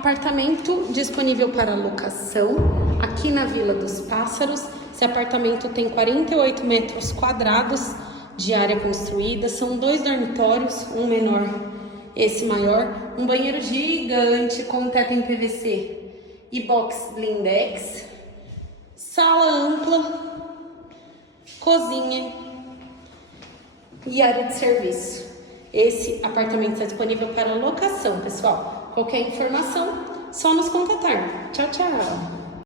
Apartamento disponível para locação aqui na Vila dos Pássaros. Esse apartamento tem 48 metros quadrados de área construída. São 2 dormitórios, um menor, esse maior. Um banheiro gigante com teto em PVC e box blindex. Sala ampla, cozinha e área de serviço. Esse apartamento está disponível para locação, pessoal. Qualquer informação, só nos contatar. Tchau, tchau!